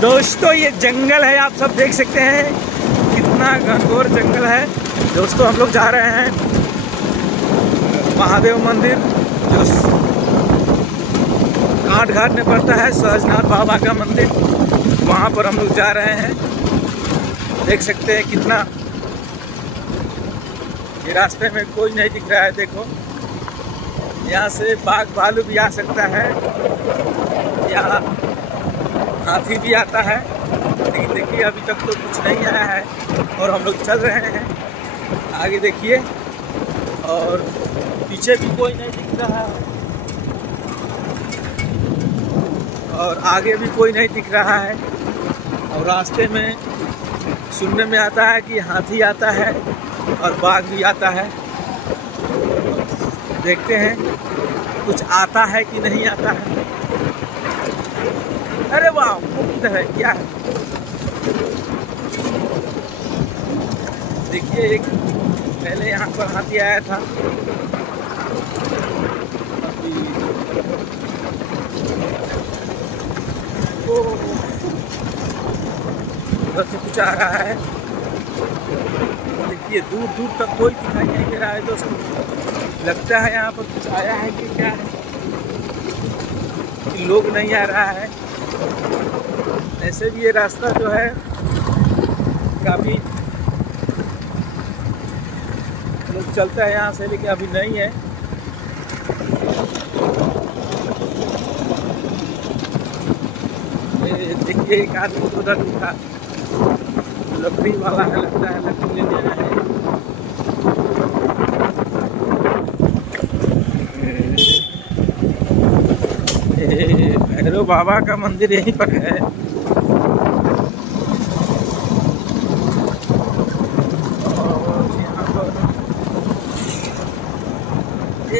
दोस्तों ये जंगल है, आप सब देख सकते हैं कितना घनघोर जंगल है। दोस्तों हम लोग जा रहे हैं महादेव मंदिर जो घाट घाट में पड़ता है, सहजनाथ बाबा का मंदिर, वहाँ पर हम लोग जा रहे हैं। देख सकते हैं कितना, ये रास्ते में कोई नहीं दिख रहा है। देखो यहाँ से बाघ भालू भी आ सकता है, यहाँ हाथी भी आता है, लेकिन देखिए अभी तक तो कुछ नहीं आया है और हम लोग चल रहे हैं आगे। देखिए और पीछे भी कोई नहीं दिख रहा है और आगे भी कोई नहीं दिख रहा है। और रास्ते में सुनने में आता है कि हाथी आता है और बाघ भी आता है। देखते हैं कुछ आता है कि नहीं आता है। अरे वाह, मुक्त है क्या है। देखिए एक पहले यहाँ पर हाथी आया था, उधर से कुछ आ रहा है। देखिए दूर दूर तक कोई दिखाई नहीं दे रहा है दोस्तों। लगता है यहाँ पर कुछ आया है कि क्या है, कि लोग नहीं आ रहा है। ऐसे भी ये रास्ता जो है काफ़ी लोग चलता है यहाँ से, लेकिन अभी नहीं है। देखिए एक आदमी उधर दिखा, लकड़ी वाला है, लगता है लकड़ी लेने आया है। भैरव बाबा का मंदिर यहीं पर है।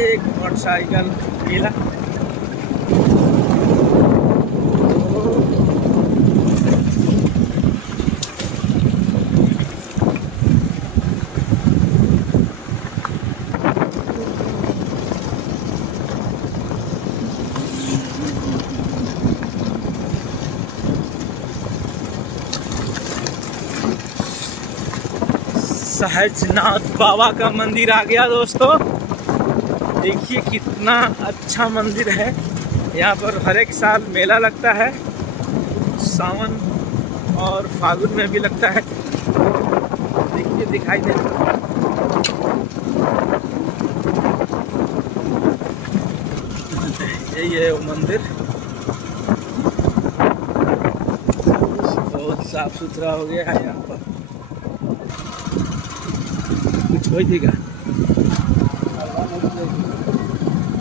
एक मोटरसाइकिल मिला। सहजनाथ बाबा का मंदिर आ गया दोस्तों। देखिए कितना अच्छा मंदिर है। यहाँ पर हर एक साल मेला लगता है, सावन और फागुन में भी लगता है। देखिए दिखाई दे रहा है। यही है वो मंदिर, बहुत साफ सुथरा हो गया है यहाँ पर। कुछ हो देगा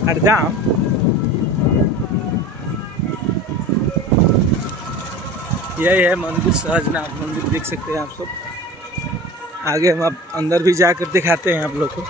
हरदाम। यही है मंदिर, सहजनाथ मंदिर, देख सकते हैं आप सब। आगे हम अब अंदर भी जाकर दिखाते हैं आप लोग को।